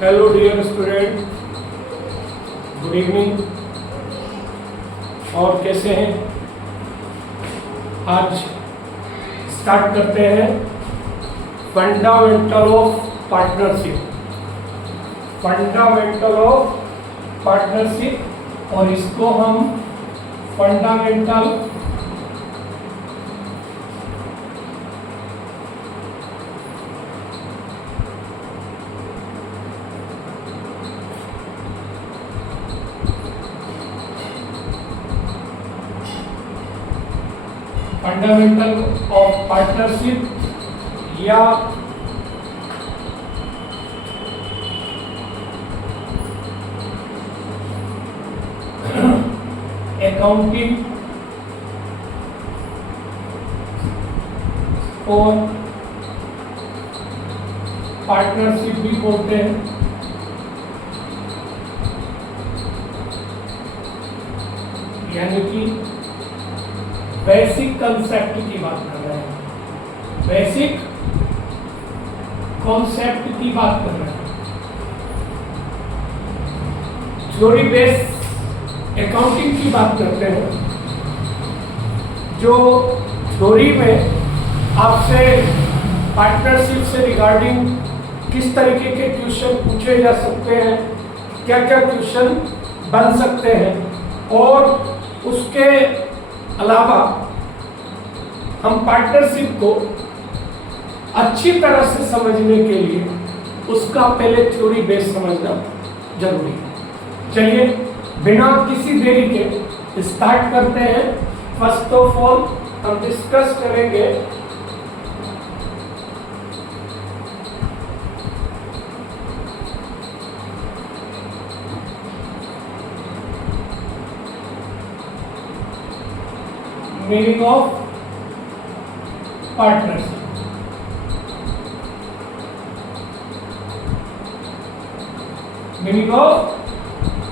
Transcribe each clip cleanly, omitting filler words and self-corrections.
Hello dear student, good evening. और कैसे हैं? आज स्टार्ट करते हैं fundamental of partnership. Fundamental of partnership, और इसको हम फंडामेंटल ऑफ पार्टनरशिप या अकाउंटिंग और पार्टनरशिप भी बोलते हैं। यानी कि बेसिक कंसेप्ट की बात कर रहे हैं, बेसिक कॉन्सेप्ट की बात कर रहे हैं। थ्योरी बेस्ड अकाउंटिंग की बात करते हैं, जो थ्योरी में आपसे पार्टनरशिप से रिगार्डिंग किस तरीके के क्वेश्चन पूछे जा सकते हैं, क्या क्या क्वेश्चन बन सकते हैं, और उसके अलावा हम पार्टनरशिप को अच्छी तरह से समझने के लिए उसका पहले थ्योरी बेस समझना जरूरी है। चलिए बिना किसी देरी के स्टार्ट करते हैं। फर्स्ट ऑफ ऑल हम डिस्कस करेंगे meaning of partnership. Meaning of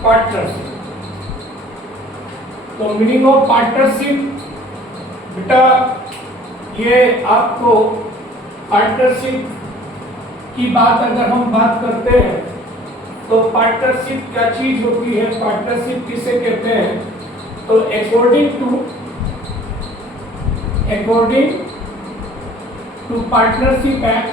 partnership. तो मीनिंग ऑफ पार्टनरशिप बेटा, ये आपको पार्टनरशिप की बात अगर हम बात करते हैं तो पार्टनरशिप क्या चीज होती है, पार्टनरशिप किसे कहते हैं, तो according to partnership act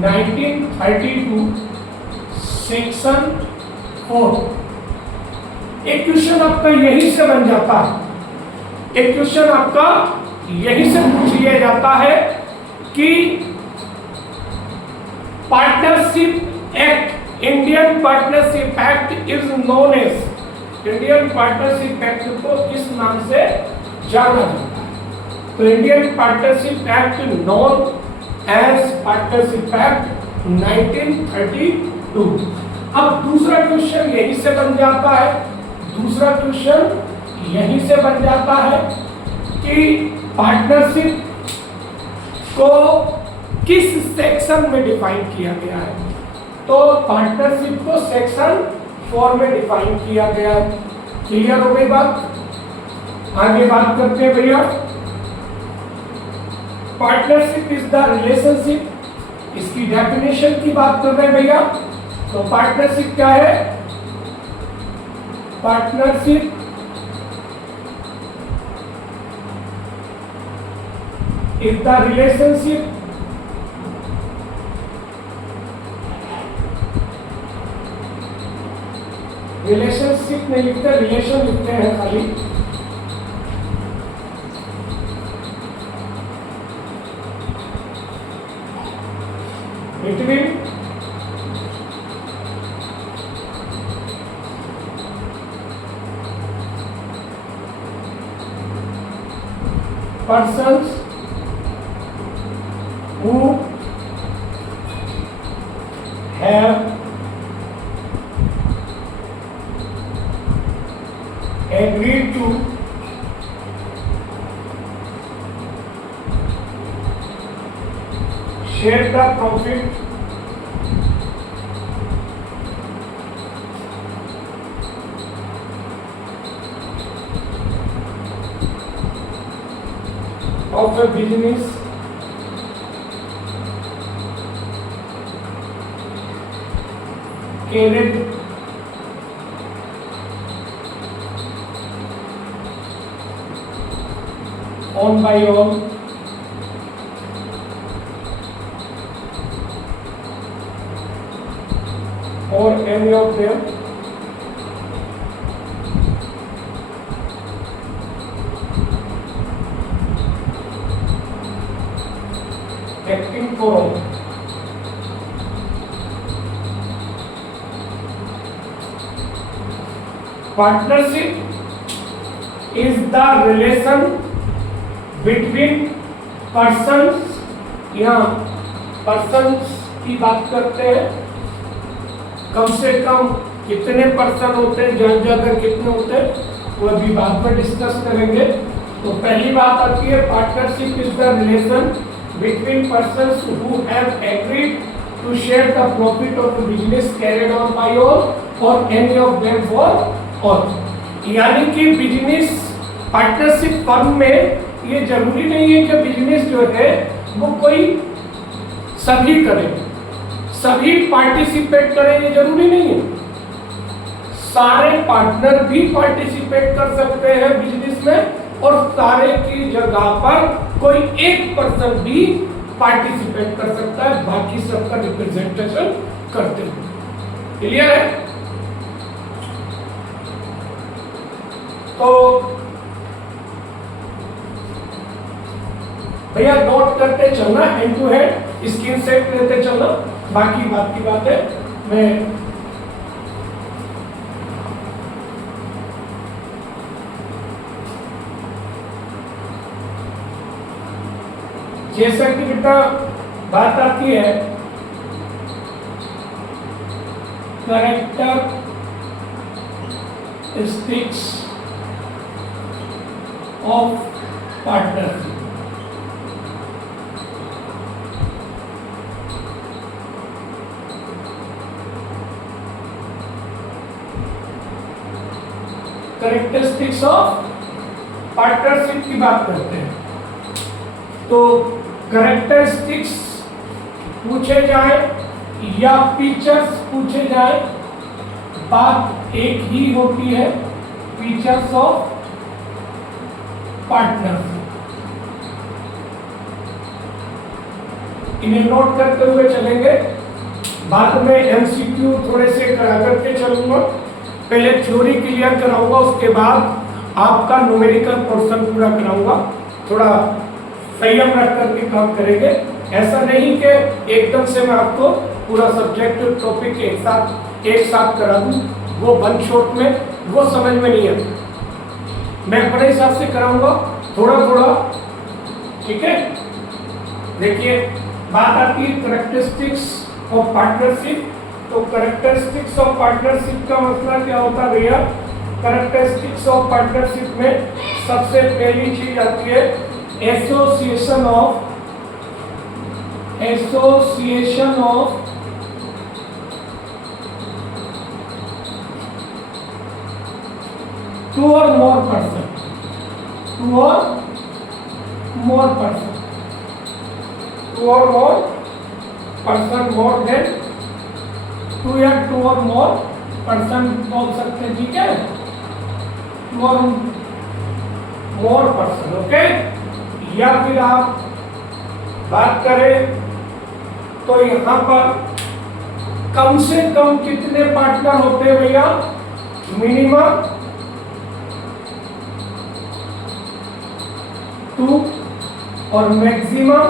1932 section 4। एक क्वेश्चन आपका यही से बन जाता है, एक क्वेश्चन आपका यही से पूछ लिया जाता है कि partnership act, Indian partnership act is known as, Indian partnership act को किस नाम से जाना जाता है? तो Indian partnership act known as partnership act 1932। अब दूसरा क्वेश्चन यही से बन जाता है, दूसरा क्वेश्चन यही से बन जाता है कि पार्टनरशिप को किस सेक्शन में डिफाइन किया गया है? तो पार्टनरशिप को सेक्शन 4 में डिफाइन किया गया है। क्लियर हो गई बात? आगे बात करते हैं भैया। पार्टनरशिप इज द रिलेशनशिप, इसकी डेफिनेशन की बात कर रहे हैं भैया। तो पार्टनरशिप क्या है? Partnership is the relationship relationship नहीं लिखते, रिलेशन लिखते हैं खाली। Between persons who have agreed to share the profit of a business carried on by all or any of them acting for all. Partnership is the relation between persons. यहाँ persons की बात करते हैं, कम से कम कितने पर्सन होते हैं, ज्यादा कितने होते हैं वो अभी बाद में डिस्कस करेंगे। तो पहली बात आती है partnership is the relation between persons who have agreed to share the profit of the business carried on by all or any of them for all. यानी कि बिजनेस पार्टनरशिप फर्म में ये जरूरी नहीं है कि बिजनेस जो है वो कोई सभी करें, सभी पार्टिसिपेट करें, ये जरूरी नहीं है। सारे पार्टनर भी पार्टिसिपेट कर सकते हैं बिजनेस में और सारे की जगह पर कोई एक पर्सन भी पार्टिसिपेट कर सकता है, बाकी सबका रिप्रेजेंटेशन करते हुए। क्लियर है? तो भैया नोट करते चलना, hand to hand screen set लेते चलना, बाकी बात की बात है। मैं जैसा कि बेटा बात आती है characteristics of partnership. Characteristics of partnership की बात करते हैं। तो कैरेक्टरिस्टिक्स पूछे जाए या फीचर्स पूछे जाए, बात एक ही होती है, फीचर्स ऑफ पार्टनरशिप। इन्हें नोट करते हुए चलेंगे, बाद में एमसीक्यू थोड़े से करा करके चलूंगा। पहले थ्योरी क्लियर कराऊंगा, उसके बाद आपका न्यूमेरिकल पोर्शन पूरा कराऊंगा। थोड़ा संयम रख करके काम करेंगे, ऐसा नहीं कि एकदम से मैं आपको पूरा सब्जेक्ट टॉपिक एक साथ करा दूं, वो वन शॉट में वो समझ में नहीं आता। मैं अपने हिसाब से कराऊंगा थोड़ा थोड़ा, ठीक है। देखिए बात आती है कैरेक्टरिस्टिक्स ऑफ पार्टनरशिप। तो कैरेक्टरिस्टिक्स ऑफ पार्टनरशिप का मतलब क्या होता है भैया? कैरेक्टरिस्टिक्स ऑफ पार्टनरशिप में सबसे पहली चीज आती है association of to or more person, two or more person, more than two या टू और मोर पर्सन बोल सकते हैं, ठीक है। To or more person, okay. या फिर आप बात करें तो यहाँ पर कम से कम कितने पार्टनर होते हैं भैया? मिनिमम 2 और मैक्सिमम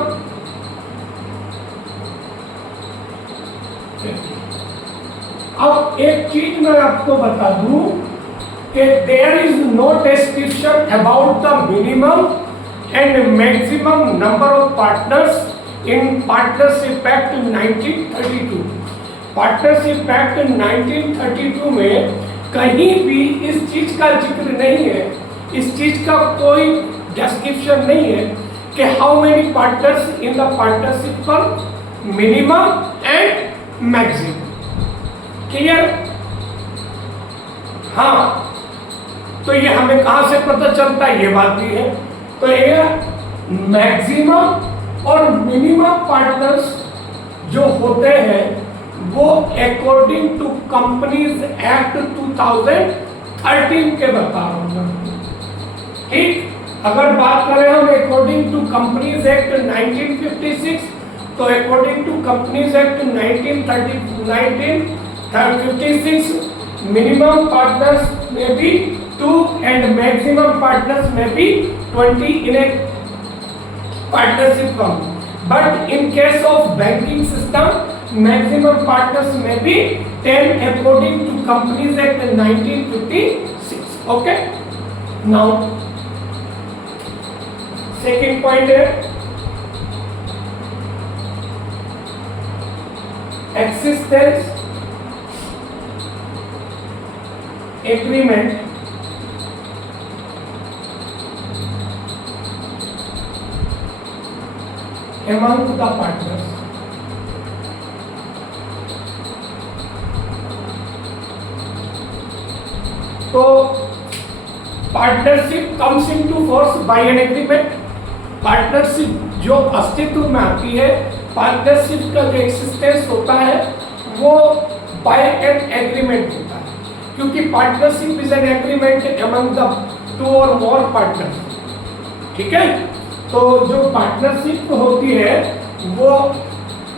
50। अब एक चीज मैं आपको बता दूं कि there is no description about the minimum and maximum number of partners in Partnership Act 1932। Partnership act 1932 में कहीं भी इस चीज का जिक्र नहीं है, इस चीज का कोई डिस्क्रिप्शन नहीं है कि how many partners in the partnership firm, minimum and maximum. Clear? हाँ, तो ये हमें कहां से पता चलता है, ये बात भी है। तो ये मैक्सिमम और मिनिमम पार्टनर्स जो होते हैं वो अकॉर्डिंग टू कंपनीज एक्ट 2013 के बता रहा हूँ। ठीक, अगर बात करें हम अकॉर्डिंग टू कंपनीज एक्ट 1956, तो according to companies act 1956 minimum partners में भी 2 एंड मैक्सिमम पार्टनर्स में भी 20 in a partnership company. But in case of banking system maximum partners में भी 10 according to companies act 1956। Okay, now second point है existence agreement among the partners। तो partnership comes into force by an agreement. Partnership जो अस्तित्व में आती है, partnership का जो एक्सिस्टेंस होता है वो बाय एन एग्रीमेंट होता है, क्योंकि partnership is an agreement among the 2 और मोर पार्टनर्स। ठीक है, तो जो पार्टनरशिप होती है वो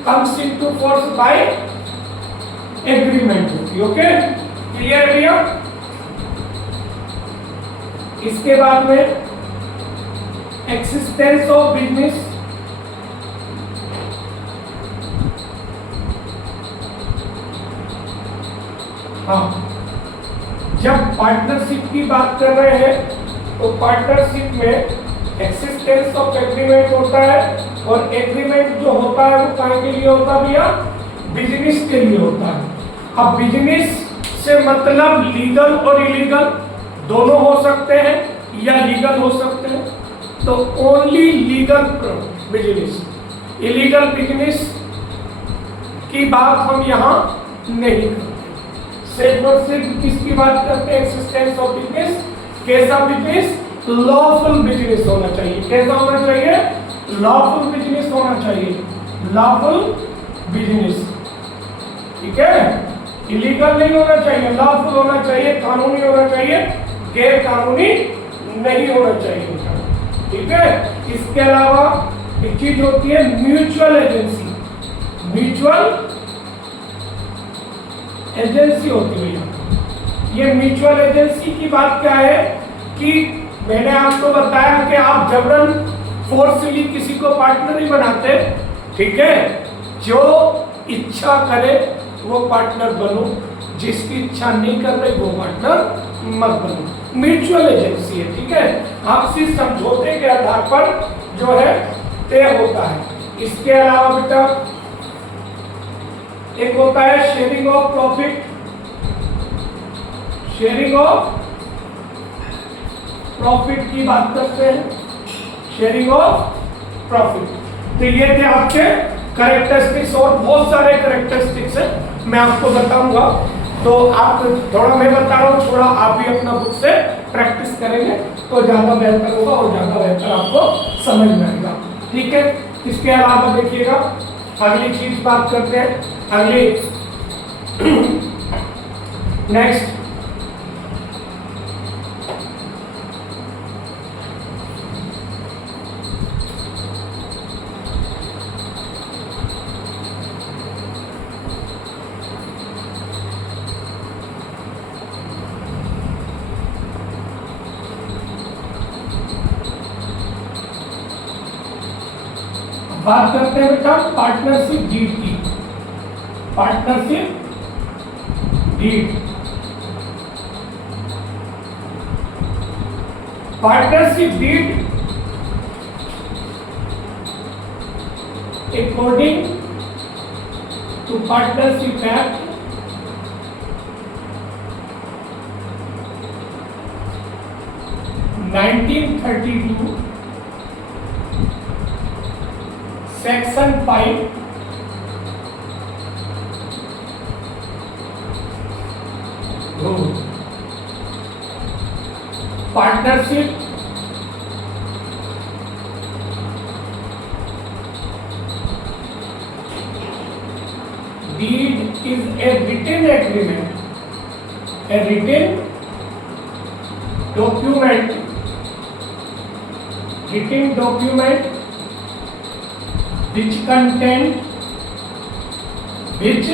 comes into force by agreement होती है। ओके, क्लियर भैया? इसके बाद में एक्सिस्टेंस ऑफ बिजनेस। हाँ, जब पार्टनरशिप की बात कर रहे हैं तो पार्टनरशिप में एक्सिस्टेंस ऑफ एग्रीमेंट होता है, और एग्रीमेंट जो होता है वो काय के लिए होता है भैया? बिजनेस के लिए होता है। अब बिजनेस से मतलब लीगल और इलीगल दोनों हो सकते हैं या लीगल हो सकते हैं, तो only legal business, illegal business की बात हम यहाँ नहीं करते। सिर्फ और सिर्फ किसकी बात करते हैं? Existence of business. कैसा बिजनेस? लॉफुल बिजनेस होना चाहिए। कैसा होना चाहिए? लॉफुल बिजनेस होना चाहिए, लॉफुल बिजनेस। ठीक है, इलीगल नहीं होना चाहिए, लॉफुल होना चाहिए, कानूनी होना चाहिए, गैर कानूनी नहीं होना चाहिए। ठीक है, इसके अलावा एक चीज होती है म्यूचुअल एजेंसी। म्यूचुअल एजेंसी होती है। ये म्यूचुअल एजेंसी की बात क्या है कि मैंने आपको बताया कि आप जबरन फोर्सफुली किसी को पार्टनर नहीं बनाते। ठीक है, जो इच्छा करे वो पार्टनर बनो, जिसकी इच्छा नहीं कर रही वो पार्टनर मत बनो। म्यूचुअल एजेंसी है। ठीक है, आपसी समझौते के आधार पर जो है तय होता है। इसके अलावा बेटा एक होता है sharing of profit. Sharing of profit की बात करते हैं, शेयरिंग ऑफ प्रॉफिट। तो ये थे आपके कैरेक्टरिस्टिक्स, और बहुत सारे कैरेक्टरिस्टिक्स हैं, मैं आपको बताऊंगा। तो आप थोड़ा मैं बता रहा हूँ, थोड़ा आप भी अपना बुक से प्रैक्टिस करेंगे तो ज़्यादा बेहतर होगा और ज़्यादा बेहतर आपको समझ में आएगा। ठीक है, इसके अलावा देखिएगा अगली चीज बात करते हैं। अगली नेक्स्ट बात करते हैं बेटा पार्टनरशिप डीड की। Partnership deed, partnership deed according to partnership act 1932 section 5 partnership deed is a written agreement, a written document, which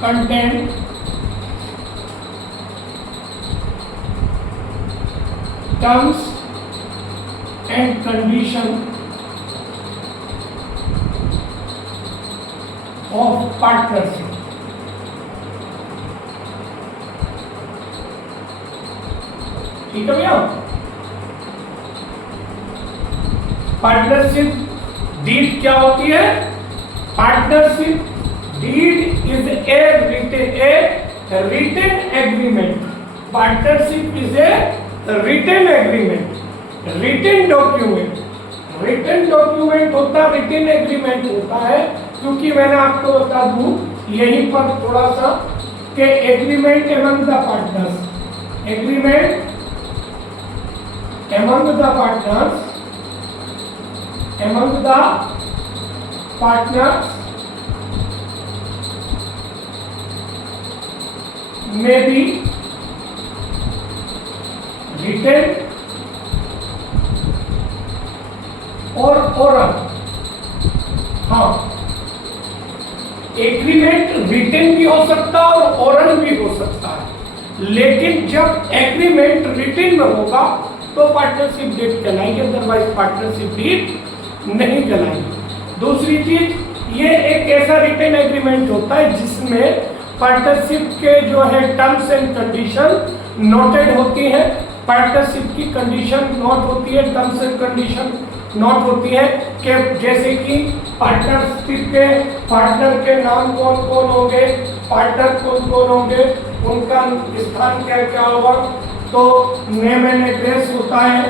contain terms and condition of partnership. ठीक है भैया। पार्टनरशिप डीड क्या होती है? Partnership deed is a written agreement. Partnership is a written agreement, written document. Written document होता है, written agreement होता है, क्योंकि मैंने आपको बता दूं यहीं पर थोड़ा सा कि agreement among the partners, agreement among the partners may be written or oral। हाँ, एग्रीमेंट रिटन भी हो सकता है और ओरल भी हो सकता है, लेकिन जब एग्रीमेंट रिटन में होगा तो पार्टनरशिप डीड कहलाएगी, अदरवाइज पार्टनरशिप डीड नहीं कहलाएगी। दूसरी चीज, ये एक ऐसा रिटन एग्रीमेंट होता है जिसमें पार्टनरशिप के जो है टर्म्स एंड कंडीशन नोटेड होती हैं। पार्टनरशिप की कंडीशन नोट होती है, टर्म्स एंड कंडीशन नोट होती है कि जैसे कि पार्टनरशिप के पार्टनर के नाम कौन कौन होंगे, पार्टनर कौन कौन होंगे, उनका स्थान क्या क्या होगा। तो नेम एंड एड्रेस होता है,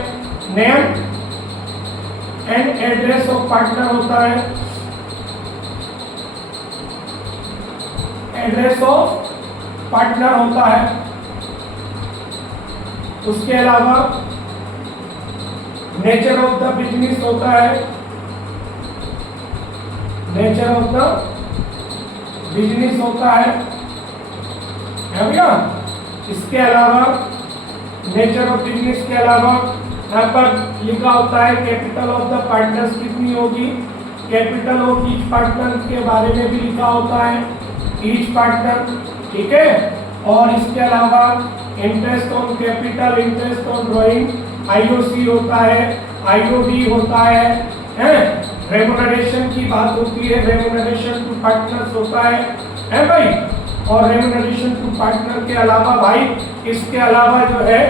name and address of partner होता है, एड्रेस ऑफ पार्टनर होता है। उसके अलावा नेचर ऑफ द बिजनेस होता है, नेचर ऑफ द बिजनेस होता है भैया। इसके अलावा नेचर ऑफ बिजनेस के अलावा यहाँ पर लिखा होता है कैपिटल ऑफ द पार्टनर्स कितनी होगी, कैपिटल ऑफ ईच पार्टनर के बारे में भी लिखा होता है, ईच पार्टनर, ठीक है। और इसके अलावा interest on capital, interest on drawing, IOC होता है, आईओडी होता है, रेम्यूनरेशन की बात होती है, रेम्यूनरेशन टू पार्टनर्स होता है भाई। और रेम्यूनरेशन टू पार्टनर के अलावा भाई इसके अलावा जो है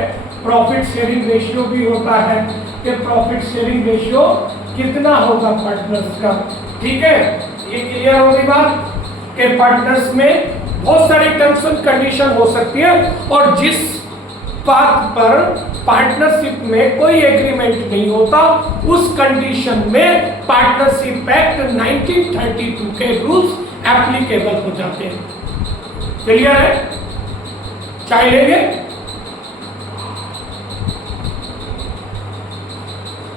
प्रॉफिट शेयरिंग रेशियो भी होता है कि प्रॉफिट शेयरिंग रेशियो कितना होगा पार्टनर्स का, ठीक है। ये क्लियर होगी बात कि पार्टनर्स में बहुत सारी टर्म्स एंड कंडीशन हो सकती है, और जिस बात पर पार्टनरशिप में कोई एग्रीमेंट नहीं होता उस कंडीशन में पार्टनरशिप एक्ट 1932 के रूल्स एप्लीकेबल हो जाते हैं। क्लियर है? चाय लेंगे?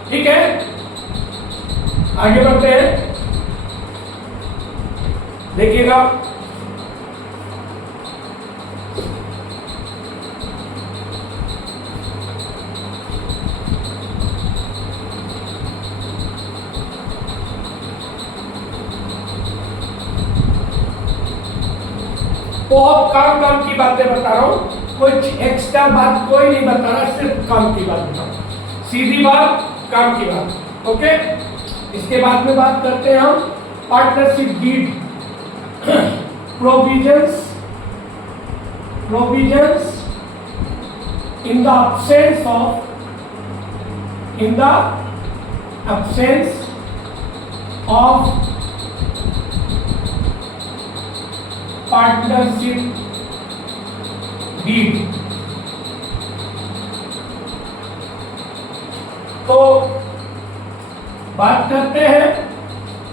ठीक है, आगे बढ़ते हैं। देखिएगा बहुत काम की बातें बता रहा हूँ, कुछ एक्स्ट्रा बात कोई नहीं बता रहा, सिर्फ काम की बात बता रहा हूँ, सीधी बात काम की बात। ओके, इसके बाद में बात करते हैं हम partnership deed. Provisions in the absence of partnership deed। तो बात करते हैं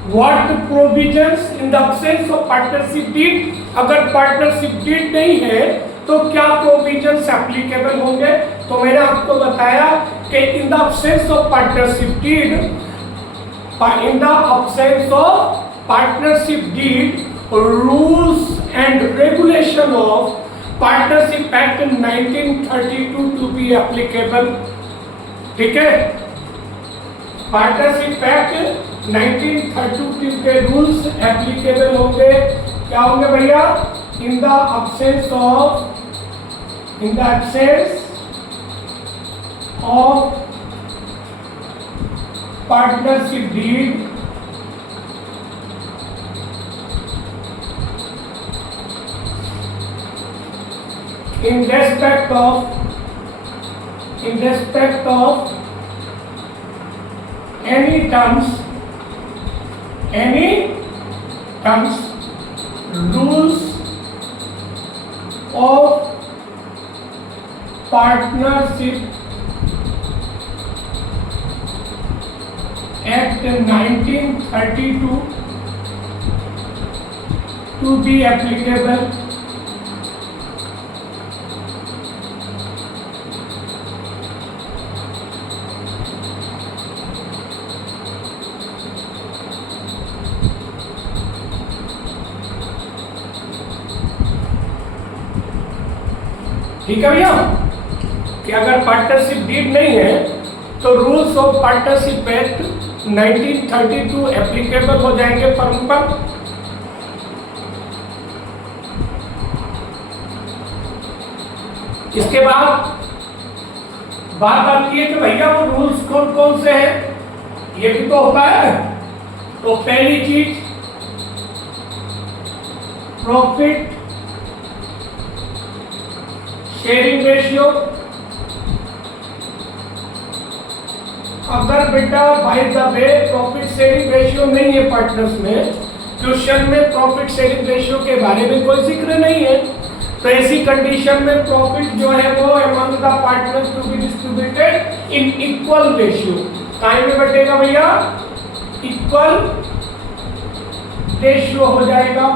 what provisions in the absence of partnership deed. अगर पार्टनरशिप डीड नहीं है तो क्या प्रोविजंस एप्लीकेबल होंगे। तो मैंने आपको बताया कि in the absence of partnership deed, in the absence of partnership deed rules and regulation of Partnership Act 1932 to be applicable. ठीक है, पार्टनरशिप एक्ट 1932 के रूल्स एप्लीकेबल होंगे। क्या होंगे भैया? In the absence of partnership deed in respect of any terms, rules of Partnership Act 1932 to be applicable. ठीक है भैया, कि अगर पार्टनरशिप डीड नहीं है तो rules of partnership act 1932 applicable हो जाएंगे फर्म पर। इसके बाद बात आती है कि भैया वो रूल्स कौन कौन से हैं, ये भी तो होता है। तो पहली चीज प्रॉफिट शेयरिंग रेशियो। अगर बेटा by the way profit sharing ratio नहीं है पार्टनर्स में, क्वेश्चन में प्रॉफिट शेयरिंग रेशियो के बारे में कोई जिक्र नहीं है, तो ऐसी कंडीशन में प्रॉफिट जो है वो among the partners to be distributed in equal ratio. काहे में बटेगा भैया? इक्वल रेशियो हो जाएगा।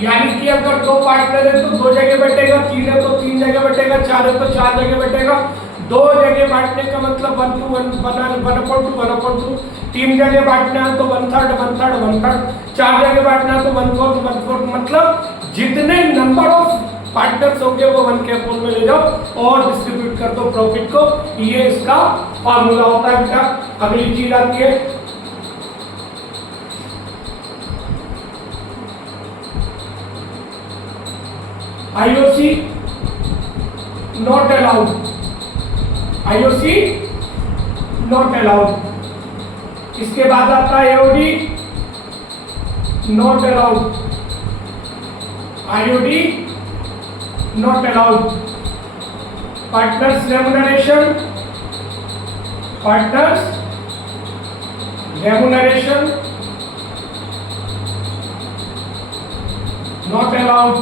यानी कि अगर दो पार्टनर है तो दो जगह बैठेगा, तीन है तो तीन जगह बैठेगा, चार है तो चार जगह बैठेगा। दो जगह बांटने का मतलब 1/2, तीन जगह बांटना है तो 1/3, चार जगह बांटना है तो 1/4, मतलब जितने नंबर ऑफ पार्टनर्स होंगे वो 1/4 में ले जाओ और डिस्ट्रीब्यूट कर दो प्रॉफिट को। ये इसका फॉर्मूला होता है बेटा। अगली चीज आती है IOC not allowed, IOC not allowed। इसके बाद आता है AOD not allowed, IOD not allowed। Partners remuneration not allowed।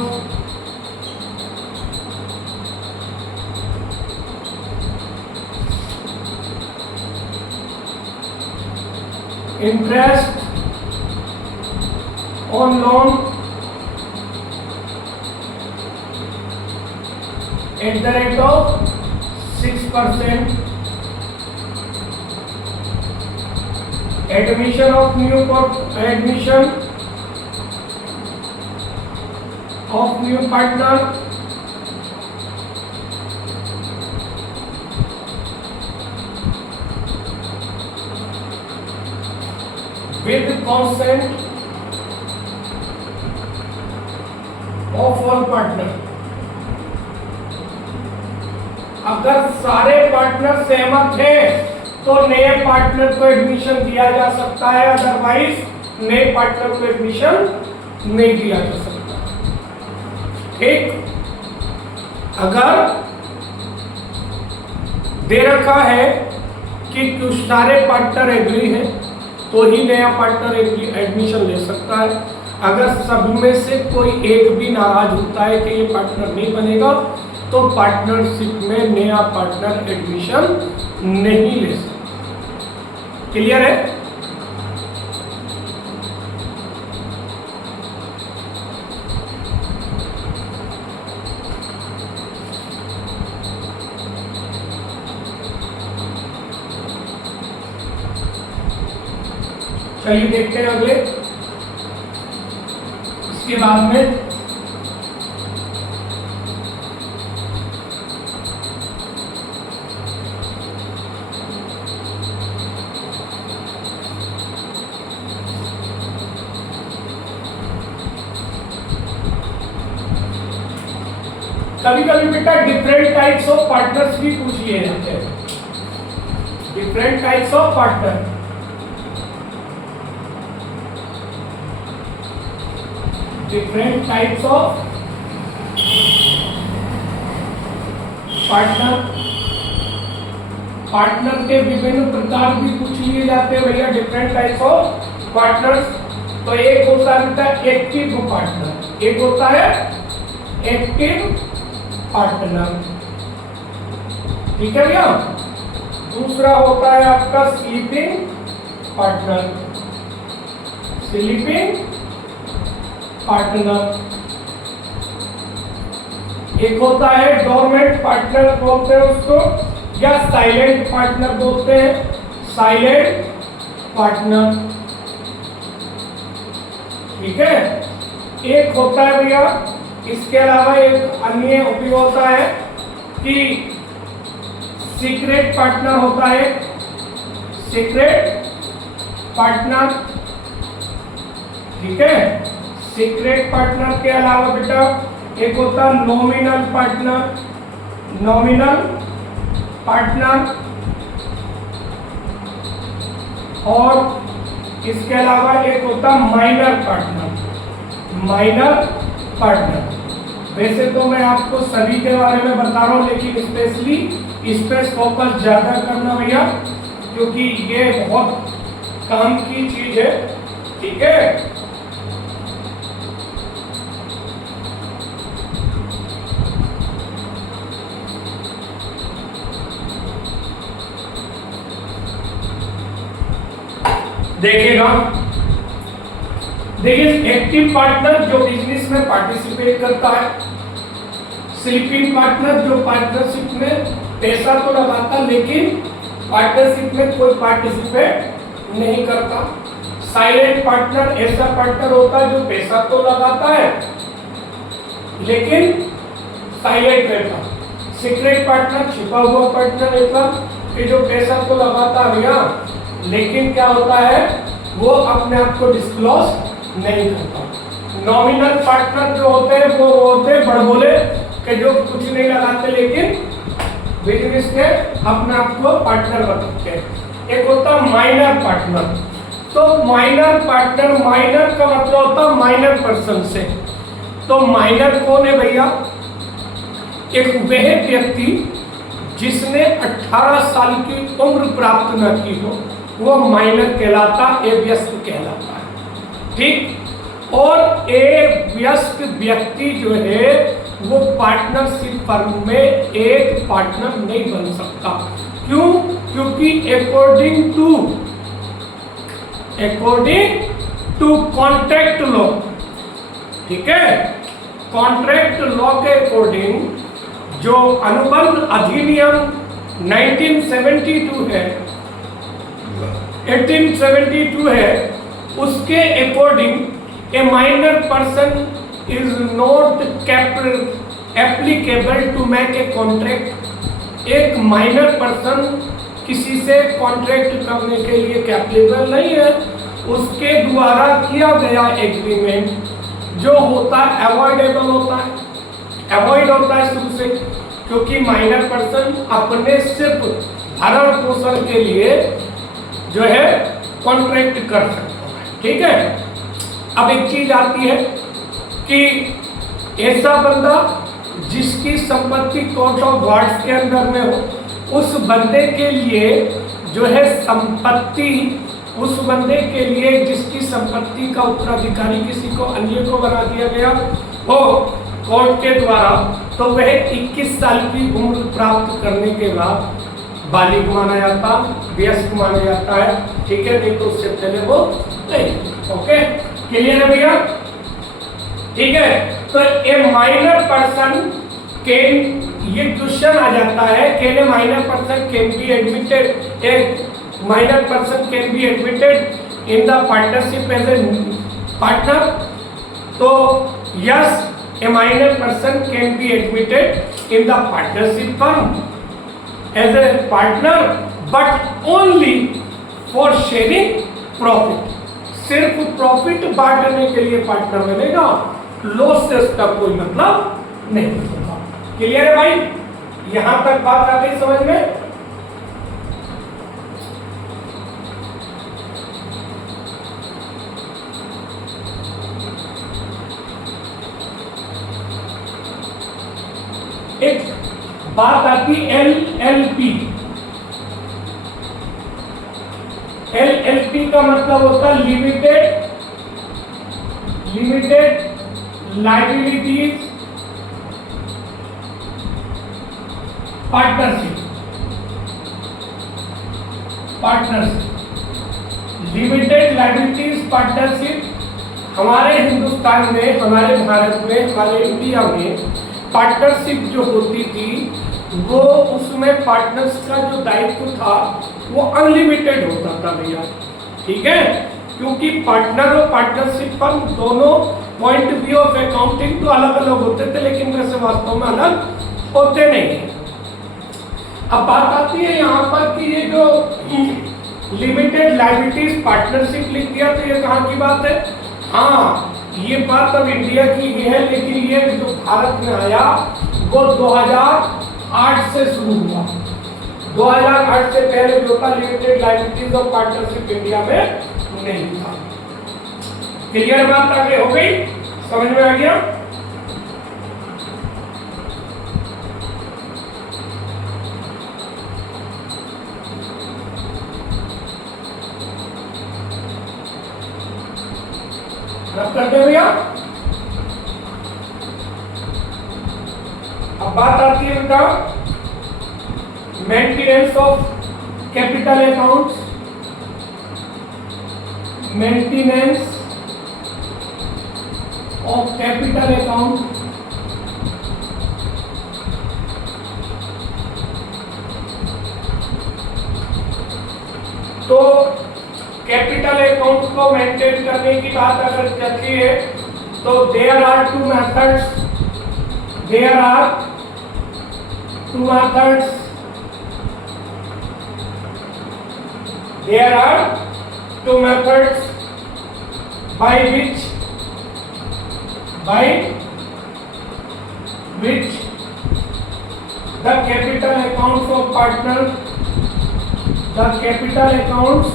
Interest on loan at the rate of 6%। Admission of new partner with consent of all partner। अगर सारे partner सहमत हैं तो नए पार्टनर को एडमिशन दिया जा सकता है, अदरवाइज नए पार्टनर को एडमिशन नहीं दिया जा सकता। ठीक, अगर दे रखा है कि कुछ सारे पार्टनर एग्री हैं तो ही नया पार्टनर एडमिशन ले सकता है। अगर सब में से कोई एक भी नाराज होता है कि ये पार्टनर नहीं बनेगा तो पार्टनरशिप में नया पार्टनर एडमिशन नहीं ले सकता। क्लियर है? चलिए देखते हैं अगले। इसके बाद में कभी कभी बेटा डिफरेंट टाइप्स ऑफ पार्टनर्स भी पूछ लिए जाते हैं। Different types of partner, different types of partner, partner के विभिन्न प्रकार भी पूछ लिए जाते हैं भैया। डिफरेंट टाइप्स ऑफ पार्टनर्स, तो एक होता है बेटा एक्टिव पार्टनर, एक होता है एक्टिव पार्टनर, ठीक है भैया। दूसरा होता है आपका स्लीपिंग पार्टनर, स्लीपिंग पार्टनर। एक होता है डोरमेंट पार्टनर बोलते हैं उसको, या साइलेंट पार्टनर बोलते हैं, साइलेंट पार्टनर, ठीक है। एक होता है भैया, इसके अलावा एक अन्य उपयोग होता है कि सीक्रेट पार्टनर होता है, सीक्रेट पार्टनर, ठीक है। सीक्रेट पार्टनर के अलावा बेटा एक होता है नॉमिनल पार्टनर, नॉमिनल पार्टनर, और इसके अलावा एक होता है माइनर पार्टनर, माइनर पार्टनर। वैसे तो मैं आपको सभी के बारे में बता रहा हूँ, लेकिन स्पेशली इस पे फोकस ज्यादा करना भैया, क्योंकि ये बहुत काम की चीज है, ठीक है। देखिएगा, देखिए एक्टिव पार्टनर जो बिजनेस में पार्टिसिपेट करता है, स्लीपिंग पार्टनर जो पार्टनरशिप में पैसा तो लगाता लेकिन पार्टनरशिप में कोई पार्टिसिपेट नहीं करता, साइलेंट पार्टनर ऐसा पार्टनर होता है जो पैसा तो लगाता है लेकिन साइलेंट रहता, सीक्रेट पार्टनर छिपा हुआ पार्टनर रहता कि जो पैसा तो लगाता है लेकिन क्या होता है वो अपने आप को डिस्क्लोज नहीं करता। नॉमिनल पार्टनर जो होते हैं वो होते हैं बड़बोले कि जो कुछ नहीं लगाते लेकिन बिजनेस के अपने आप को पार्टनर बनाते हैं। एक होता है माइनर पार्टनर, तो माइनर पार्टनर, माइनर का मतलब होता है माइनर पर्सन से। तो माइनर कौन है भैया? एक वह व्यक्ति जिसने 18 साल की उम्र प्राप्त न की हो वो माइनर कहलाता, एक व्यस्क कहलाता है, ठीक। और एक व्यस्क व्यक्ति जो है वो पार्टनरशिप फर्म में एक पार्टनर नहीं बन सकता। क्यों? क्योंकि अकॉर्डिंग टू कॉन्ट्रैक्ट लॉ, ठीक है, कॉन्ट्रैक्ट लॉ के अकॉर्डिंग जो अनुबंध अधिनियम 1972 है, 1872 है, उसके according a minor person is not applicable to make a contract. एक माइनर पर्सन किसी से कॉन्ट्रैक्ट करने के लिए कैपेबल नहीं है। उसके द्वारा किया गया एग्रीमेंट जो होता है अवॉइडेबल होता है, अवॉइड होता है शुरू से, क्योंकि माइनर पर्सन अपने सिर्फ भरण पोषण के लिए जो है कॉन्ट्रैक्ट कर सकता है, ठीक है। अब एक चीज आती है कि ऐसा बंदा जिसकी संपत्ति कोर्ट ऑफ वार्ड्स के अंदर में हो, उस बंदे के लिए जो है संपत्ति, उस बंदे के लिए जिसकी संपत्ति का उत्तराधिकारी किसी को अन्य को बना दिया गया हो कोर्ट के द्वारा, तो वह 21 साल की उम्र प्राप्त करने के बाद बालिग माना जाता, वयस्क माना जाता है, ठीक है। नहीं तो उससे पहले वो नहीं। ओके, क्लियर है भैया? ठीक है। तो ए माइनर पर्सन कैन, ये क्वेश्चन आ जाता है, can a minor person can be admitted, a minor person can be admitted in the partnership as a partner. तो yes, a minor person can be admitted in the partnership firm as a partner, but only for sharing profit. सिर्फ profit बांटने के लिए partner बनेगा, loss से उसका कोई मतलब नहीं होगा। क्लियर है भाई? यहां तक बात आ गई समझ में? एक बात आती LLP। LLP का मतलब होता है limited liabilities partnership. Limited liabilities partnership हमारे हिंदुस्तान में, हमारे भारत में, हमारे इंडिया में पार्टनरशिप जो होती थी वो उसमें पार्टनर्स का जो दायित्व था वो अनलिमिटेड होता था भैया। ठीक है, क्योंकि पार्टनर और पार्टनरशिप फर्म दोनों पॉइंट व्यू ऑफ अकाउंटिंग तो अलग अलग होते थे, लेकिन वैसे वास्तव में अलग होते नहीं है। अब बात आती है यहाँ पर कि ये जो लिमिटेड लायबिलिटीज पार्टनरशिप लिख दिया तो ये कहाँ की बात है? हाँ, ये बात अब इंडिया की ही है, लेकिन ये जो भारत में आया वो 2008 से शुरू हुआ। 2008 से पहले जो था लिमिटेड लायबिलिटीज और पार्टनरशिप इंडिया में नहीं था। क्लियर बात आगे हो गई? समझ में आ गया? करते भैया। अब बात आती है बेटा maintenance of capital accounts. Maintenance of capital account तो कैपिटल अकाउंट को मेंटेन करने की बात अगर चलती है तो there are two methods. by which the capital accounts of partner, the capital accounts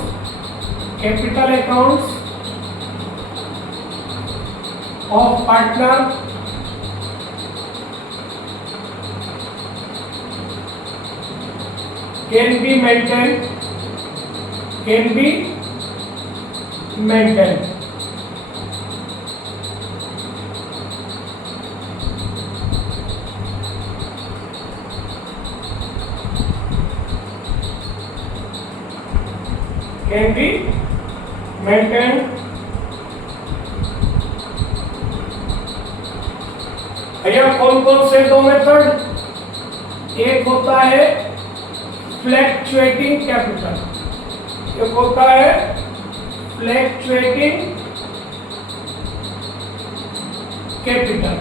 of partner can be maintained भैया कौन कौन से दो मेथड? एक होता है फ्लैक्चुएटिंग कैपिटल, एक होता है फ्लैक्चुएटिंग कैपिटल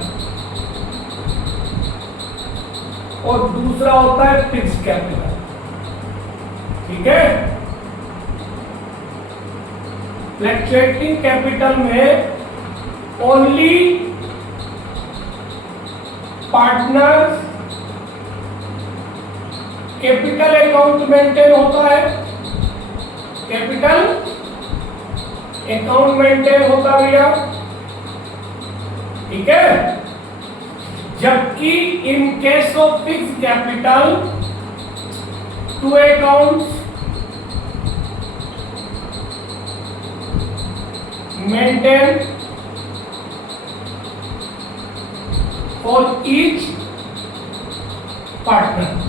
और दूसरा होता है फिक्स्ड कैपिटल। ठीक है, फ्लैक्चुएटिंग कैपिटल में only partners capital account maintain होता है, कैपिटल अकाउंट मेंटेन होता भैया। ठीक है, जबकि in case of fix capital two accounts maintain for each partner.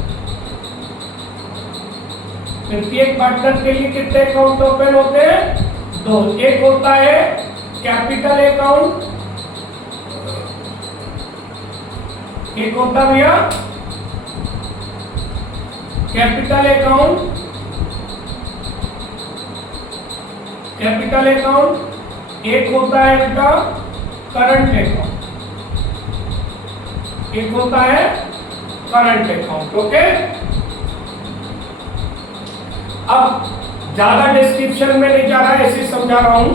प्रत्येक पार्टनर के लिए कितने अकाउंट ओपन होते हैं? दो। एक होता है कैपिटल अकाउंट, एक होता भैया कैपिटल अकाउंट, एक होता है बेटा करंट अकाउंट, एक होता है करंट अकाउंट। ओके, अब ज्यादा डिस्क्रिप्शन में नहीं जा रहा है, ऐसे समझा रहा हूं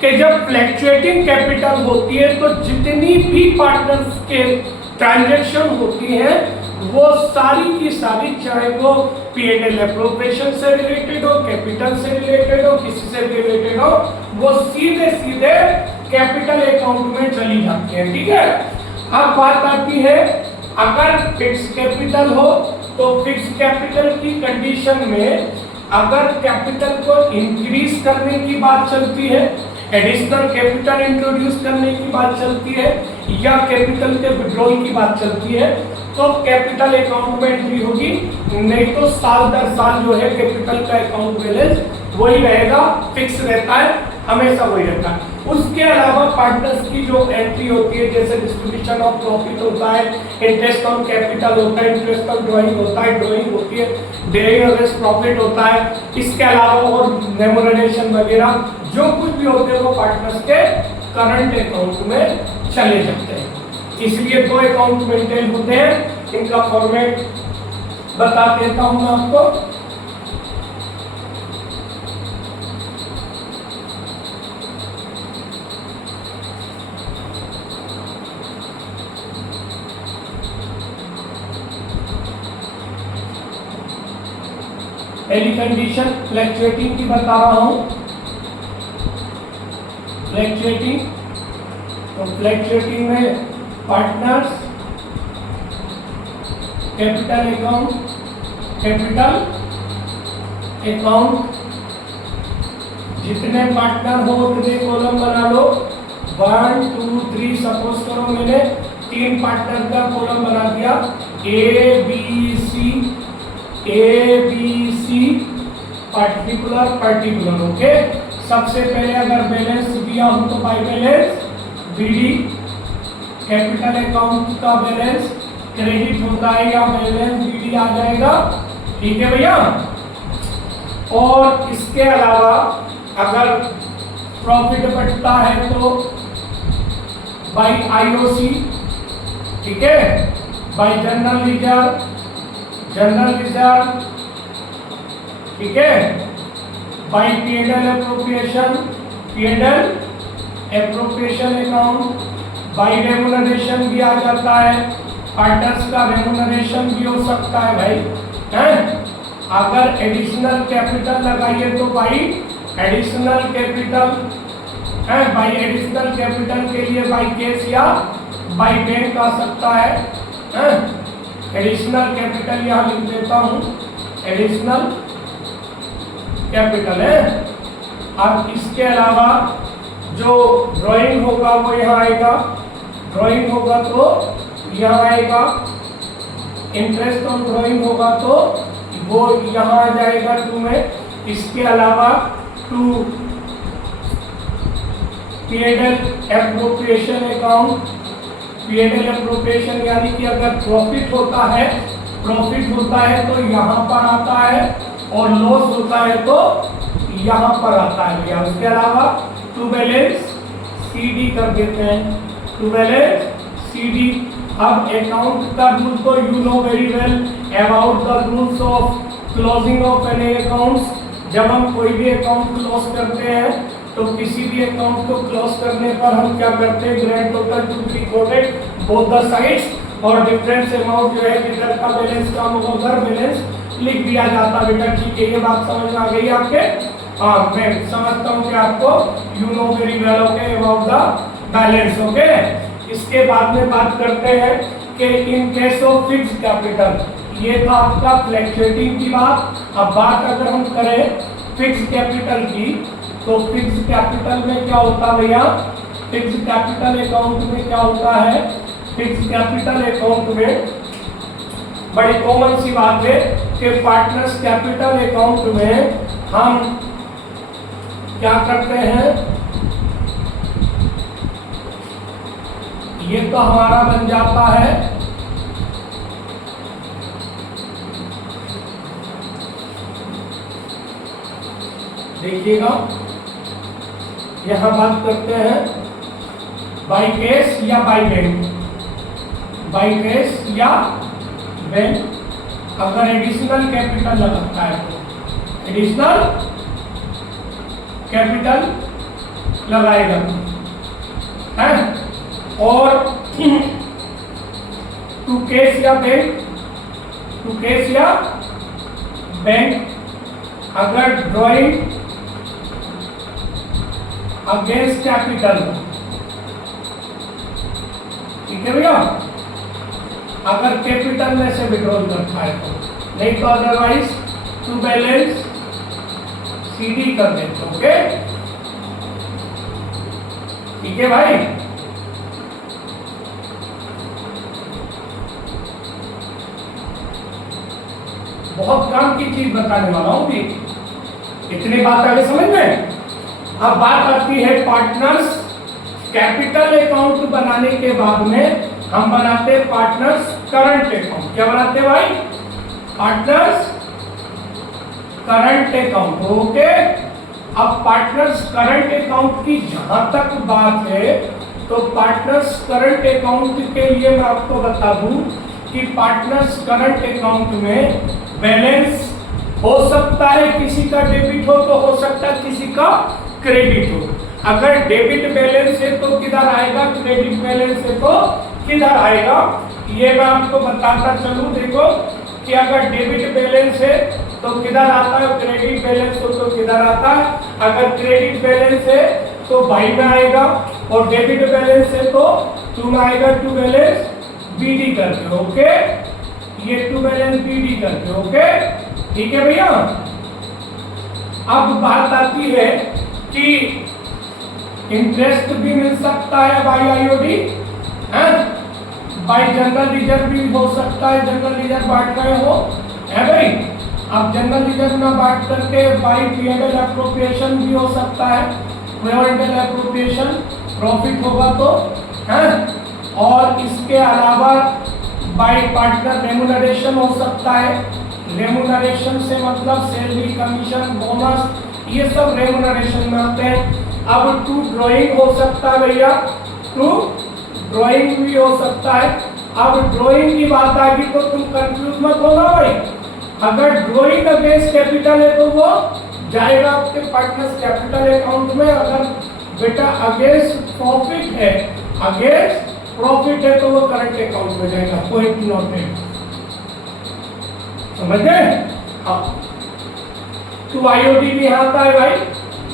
कि जब फ्लैक्चुएटिंग कैपिटल होती है तो जितनी भी पार्टनर्स के ट्रांजैक्शन होती हैं वो सारी की सारी, चाहे वो P&L एप्रोप्रिएशन से रिलेटेड हो, कैपिटल से रिलेटेड हो, किसी से भी रिलेटेड हो, वो सीधे सीधे कैपिटल अकाउंट में चली जाती है। ठीक है, अब बात आती है अगर फिक्स कैपिटल हो तो फिक्स कैपिटल की कंडीशन में अगर कैपिटल को इंक्रीज करने की बात चलती है, एडिशनल कैपिटल इंट्रोड्यूस करने की बात चलती है, या कैपिटल के विड्रॉल की बात चलती है, तो कैपिटल अकाउंट में एंट्री होगी। नहीं तो साल दर साल जो है कैपिटल का अकाउंट बैलेंस वही रहेगा, फिक्स रहता है, हमेशा वही रहता है। उसके अलावा पार्टनर्स की जो एंट्री होती है, जैसे डिस्ट्रीब्यूशन ऑफ प्रॉफिट होता है, इंटरेस्ट ऑन कैपिटल होता है, इंटरेस्ट ऑन ड्राइंग होता है, ड्राइंग होती है, डेरिवेटिव अगेंस्ट प्रॉफिट होता है, इसके अलावा और रेम्यूनरेशन वगैरह जो कुछ भी होते हैं वो पार्टनर्स के करंट अकाउंट में चले जाते हैं। इसलिए दो अकाउंट मेंटेन होते हैं, इनका फॉर्मेट बता देता हूं मैं आपको। पहली कंडीशन फ्लैक्चुएटिंग की बता रहा हूं, फ्लैक्चुएटिंग, तो फ्लैक्चुएटिंग में partners capital account, capital account जितने पार्टनर हो उतने कॉलम बना लो, 1 2 3, सपोज करो मैंने 3 पार्टनर का कॉलम बना दिया, A B C particular particular. Okay, सबसे पहले अगर बैलेंस दिया हो तो by balance BD, capital account का बैलेंस क्रेडिट होता है या बैलेंस बीडी आ जाएगा। ठीक है भैया, और इसके अलावा अगर प्रॉफिट बढ़ता है तो बाय आईओसी, ठीक है, by general reserve, general reserve, ठीक है, by P&L appropriation, P&L appropriation account, by remuneration भी आ जाता है, पार्टनर्स का रेम्यूनरेशन भी हो सकता है भाई, हैं? अगर एडिशनल कैपिटल लगाइए तो बाय एडिशनल कैपिटल, है बाय एडिशनल कैपिटल के लिए बाय कैश या बाय बैंक आ सकता है। एडिशनल कैपिटल यहाँ लिख देता हूँ, एडिशनल कैपिटल है। अब इसके अलावा जो ड्राइंग होगा वो यहाँ आएगा, ड्राइंग होगा तो यहाँ आएगा, इंटरेस्ट ऑन ड्राइंग होगा तो वो यहाँ आ जाएगा 2 में। इसके अलावा 2 P&L appropriation account, P&L appropriation यानी कि अगर प्रॉफिट होता है तो यहाँ पर आता है, और लॉस होता है तो यहाँ पर आता है भैया। उसके अलावा टू बैलेंस CD कर देते हैं, टू बैलेंस CD। अब अकाउंट का रूल तो you know very well about the rules of closing of any accounts. जब हम कोई भी अकाउंट क्लोज करते हैं तो किसी भी अकाउंट को क्लोज करने पर हम क्या करते हैं, grand total to be recorded both the sides, और डिफरेंस अमाउंट जो है जिधर का बैलेंस कम होगा उधर बैलेंस लिख दिया जाता है। बेटा ठीक है, ये बात समझ में आ गई आपके? हाँ, मैं समझता हूँ कि आपको you know very well okay about the balance. Okay, इसके बाद में बात करते हैं कि इन केस ऑफ फिक्स कैपिटल, ये था आपका फ्लैक्चुएटिंग की बात। अब बात अगर हम करें फिक्स कैपिटल की, तो फिक्स कैपिटल में क्या होता है भैया, फिक्स कैपिटल अकाउंट में क्या होता है, फिक्स कैपिटल अकाउंट में बड़ी कॉमन सी बात है कि पार्टनर्स कैपिटल अकाउंट में हम क्या करते हैं, ये तो हमारा बन जाता है देखिएगा, यहां बात करते हैं बाई कैश या बाई बैंक, बाई कैश या बैंक। अगर एडिशनल कैपिटल लगता है तो एडिशनल कैपिटल लगाएगा है। और टू कैश या बैंक, टू कैश या बैंक अगर ड्रॉइंग अगेंस्ट कैपिटल, ठीक है भैया, अगर कैपिटल में से विड्रॉल करता है तो, नहीं तो अदरवाइज टू बैलेंस सीडी कर देते। ओके ठीक है भाई। बहुत काम की चीज बताने वाला हूं भी, इतनी बात आगे समझ में। अब बात आती है पार्टनर्स। कैपिटल अकाउंट बनाने के बाद में हम बनाते हैं पार्टनर्स करंट अकाउंट। क्या बनाते हैं भाई? Partners current account. ओके, अब पार्टनर्स करंट अकाउंट की जहां तक बात है तो पार्टनर्स करंट अकाउंट के लिए मैं आपको बता दूं कि पार्टनर्स करंट अकाउंट में बैलेंस हो सकता है किसी का डेबिट हो तो हो सकता है किसी का क्रेडिट हो। अगर डेबिट बैलेंस है तो किधर आएगा, क्रेडिट बैलेंस है तो किधर आएगा, ये मैं आपको बताता चलूं। देखो कि अगर डेबिट बैलेंस है तो किधर आता है, क्रेडिट बैलेंस हो तो किधर आता है। अगर क्रेडिट बैलेंस है तो बाई में आएगा और डेबिट बैलेंस है तो टू में आएगा, टू बैलेंस बीडी करके। ओके, ये टू बैलेंस बीडी करके। ओके ठीक है भैया। अब बात आती है कि इंटरेस्ट भी मिल सकता है by IOD, by general reserve भी हो सकता है, जनरल रिजर्व बांट रहे हो है भाई। अब जनरल रिजर्व में बांट करके बाई पीएनएल एप्रोप्रिएशन भी हो सकता है, पीएनएल एप्रोप्रिएशन प्रॉफिट होगा तो है। और इसके अलावा बाई पार्टनर रेमुनरेशन हो सकता है। रेमुनरेशन से मतलब सैलरी, कमीशन, बोनस, ये सब रेमुनरेशन में आते हैं। अब टू ड्राइंग हो सकता है भैया, टू ड्राइंग भी हो सकता है। अब ड्राइंग की बात आ गई तो तुम कंफ्यूज मत होना भाई। अगर ड्राइंग अगेंस्ट कैपिटल है तो वो जाएगा आपके पार्टनर्स कैपिटल अकाउंट में। अगर बेटा अगेंस्ट प्रॉफिट है, अगेंस्ट प्रॉफिट है तो वो करंट अकाउंट में जाएगा। पॉइंट नोट है, समझ गए? हाँ, टू आईओडी भी आता है भाई,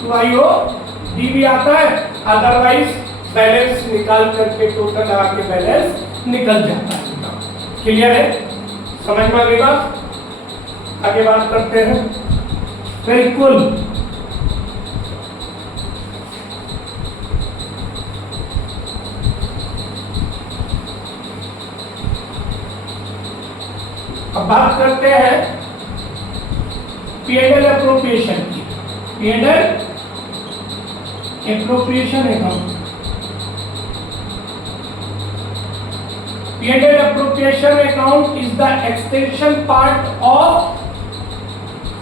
टू आईओडी भी आता है। अदरवाइज बैलेंस निकाल करके टोटल लगा के बैलेंस निकल जाता है। क्लियर है? समझ में आ गई बात? आगे बात करते हैं। बिल्कुल, अब बात करते हैं पीएनएल एप्रोप्रिएशन की। PNL appropriation account, PNL appropriation account is the extension part of,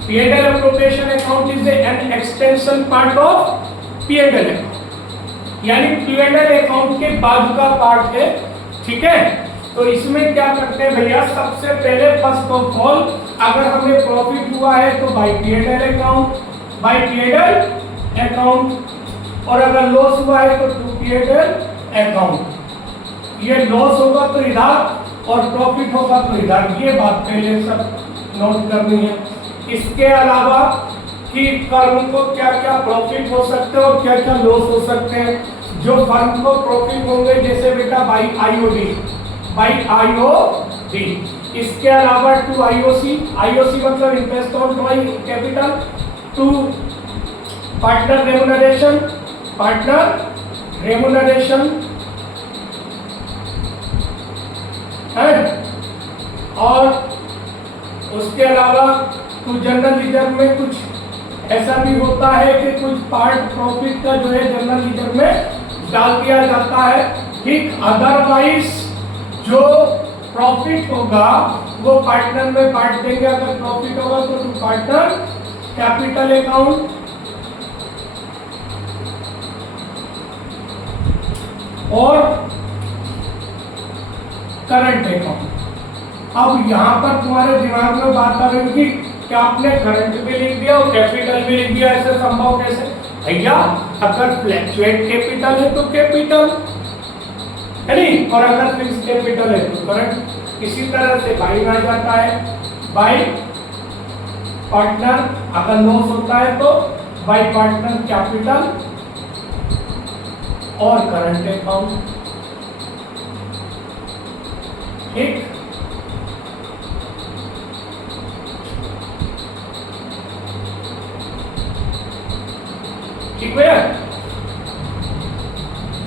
PNL appropriation account is an extension part of PNL account, यानी पीएनएल अकाउंट के बाद का पार्ट है। ठीक है, तो इसमें क्या करते हैं भैया, सबसे पहले फर्स्ट ऑफ ऑल अगर हमें प्रॉफिट हुआ है तो by PNL account, by PNL account, और अगर लॉस हुआ है तो टू पीएनएल अकाउंट। ये लॉस होगा तो इधर और प्रॉफिट होगा तो इधर, ये बात पहले सब नोट करनी है। इसके अलावा कि फर्म को क्या क्या प्रॉफिट हो सकते हैं और क्या क्या लॉस हो सकते हैं। जो फर्म को प्रॉफिट होंगे जैसे बेटा बाई आईओडी, बाई आईओडी। इसके अलावा टू आईओसी, आईओसी मतलब interest on drawing capital, to partner remuneration, partner remuneration है। और उसके अलावा टू जनरल रिजर्व में कुछ ऐसा भी होता है कि कुछ पार्ट प्रॉफिट का जो है जनरल रिजर्व में डाल दिया जाता है। ठीक, अदरवाइज जो प्रॉफिट होगा वो पार्टनर में बांट देंगे। अगर प्रॉफिट होगा तो टू पार्टनर कैपिटल अकाउंट, और करंट अकाउंट। अब यहाँ पर तुम्हारे दिमाग में बात आ रही होगी कि आपने करंट भी लिख दिया और कैपिटल भी लिख दिया, ऐसे संभव कैसे? भैया अगर फ्लैक्चुएट कैपिटल है तो कैपिटल है नहीं, और अगर फिक्स कैपिटल है तो करंट। इसी तरह से बाई आ जाता है, बाई पार्टनर अगर लॉस होता है तो बाई पार्टनर कैपिटल और करंट अकाउंट। ठीक, ठीक है।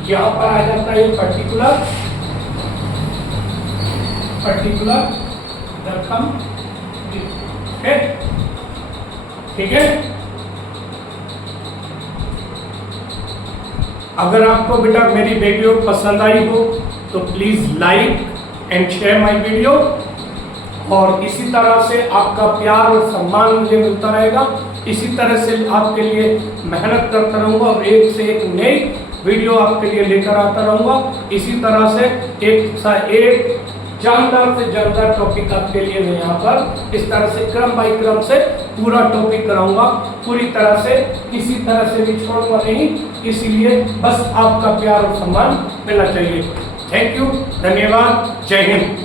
यहां पर आ जाता है पर्टिकुलर रकम। ठीक है। अगर आपको बेटा मेरी वीडियो पसंद आई हो तो please like and share my video, और इसी तरह से आपका प्यार और सम्मान मुझे मिलता रहेगा। इसी तरह से आपके लिए मेहनत करता रहूंगा और एक से एक नई वीडियो आपके लिए लेकर आता रहूंगा। इसी तरह से एक जानदार से जानदार टॉपिक आपके लिए मैं यहाँ पर इस तरह से क्रम बाई क्रम से पूरा टॉपिक कराऊंगा, पूरी तरह से, किसी तरह से भी छोड़ूंगा नहीं। इसीलिए बस आपका प्यार और सम्मान मिलना चाहिए। थैंक यू, धन्यवाद, जय हिंद।